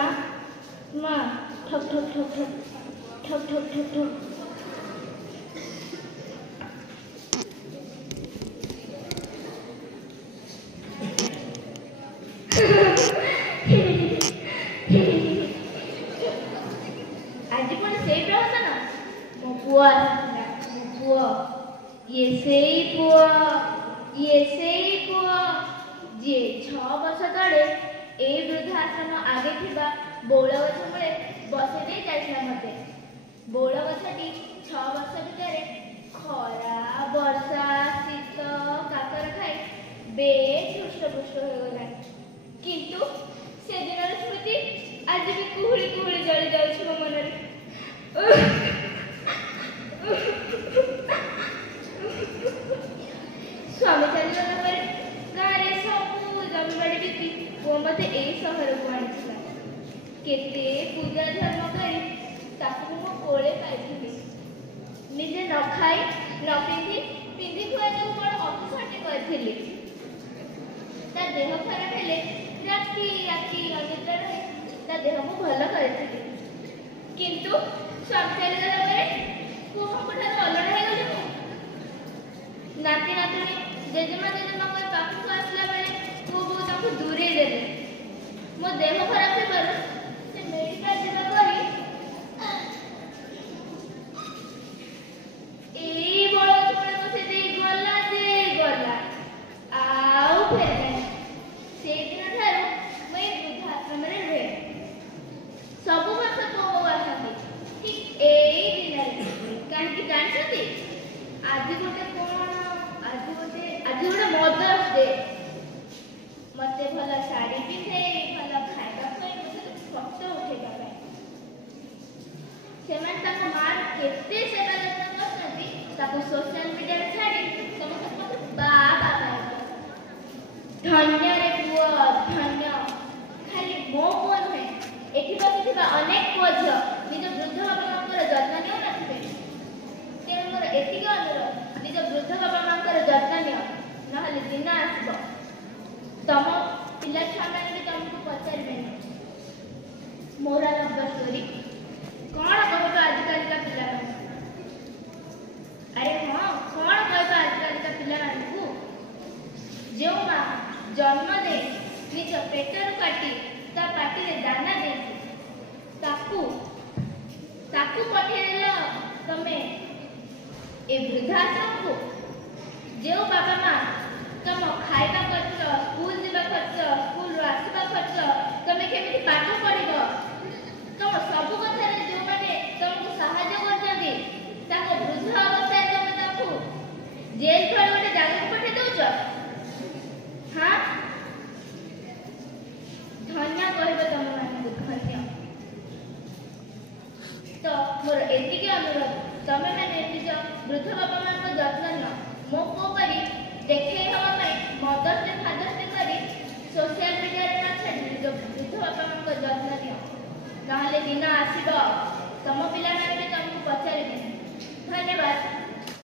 ମା ମା ଠକ୍ ଠକ୍ ଠକ୍ ଠକ୍ ଠକ୍ ଠକ୍ ଠକ୍ ଠକ୍। आज पुणी से प्रहसन मो पुआ मो पुआ ये से पुआ जी 6 वर्ष तले ए वृद्धाश्रम आगे थिबा बौल गछ मूले बसई दे जाइछला मते। बौल गछटी 6 वर्ष भितर खरा वर्षा शीत काकर खाई बेस हृष्टपुष्ट हो गला। किंतु से दिनर स्मृति आज भी कुहुली कुहुली जली जाउछ मो मनरे। स्वामी चलिगला पर गारे सबू जमीबाड़ी बिकी वो मते ए सहर को आनिछला। केते पूजा धर्म करी ताकू मो कोळे पाइथिबी। निजे न खाई न पिंधि पिंधि खुआ जो बड़ अफसरटे करथिली। ता देह खराब हेले राती राती अनिद्रा रहे ता देह को भल करथिली। किंतु स्वामी चलिगला पर को कोठा अलड़ा हे गले। नाती नातुणी जेजेमा जेजेमा को पाखु आसला बेले को बो ताकू दूरे देले। मो देह खराब हे पर से मेडिकल जेबा करी ए बळ छोड़ा को से दे गला आउ फेर नहीं। से दिन थारो मैं वृद्धाश्रम रे रहे सब वर्ष को आसती ठीक ए दिन काहे कि जानछती आज गोटे मदर्स डे मते भल साड़ी पिंधे भल खाइबा फोटो उठेबा से मार केते सेवा यत्न करछथि ताको सोशल मीडिया रे छाडी समस्त पत्र बाबा धन्य रे पुओ धन्य। खाली मो पुओ नुहे एठी बसिथिबा अनेक पुओ झियो निज वृद्ध बाबांकर जत्न नियो नथिबे। तेणु मोर एतिक अनुरोध निज वृद्ध बाबांकर जत्न नियो नहले दिन आसब तम पिला छुआ मैंने भी तुमको पचारे मोरा लंबा स्टोरी कौन कहब आजकल का पिला। अरे हाँ कौन कहब आजकल का पिला को जो माँ जन्म दे निज पेटर काटी ता पाटी रे दाना दे ताकू पठेल तमे ए वृद्धाश्रम को। जो बाबा माँ तुम खाइबा खर्च स्कूल जीवा खर्च स्कूल आसवा खर्च तुम केमिति पाठ पढ़िब तुम सब कथा जो माने तुमको सहायता करछथि ताको वृद्ध अवस्था तुम ताको जेल भर गोटे जगह पठे दउछ। हाँ धन्य कहबे तुम मानकु धन्य। तो मोर एतिके अनुरोध तमे माने निज वृद्ध बाबा मानक जत्न न मो को करी देखे हवा में मदर्स डे फादर्स डे करी सोशल मीडिया रे ना छाडी जो वृद्ध बाबा मानक जत्न नियो नहले दिन आसीबो तम पिला माने तुमको पचारि दे। धन्यवाद।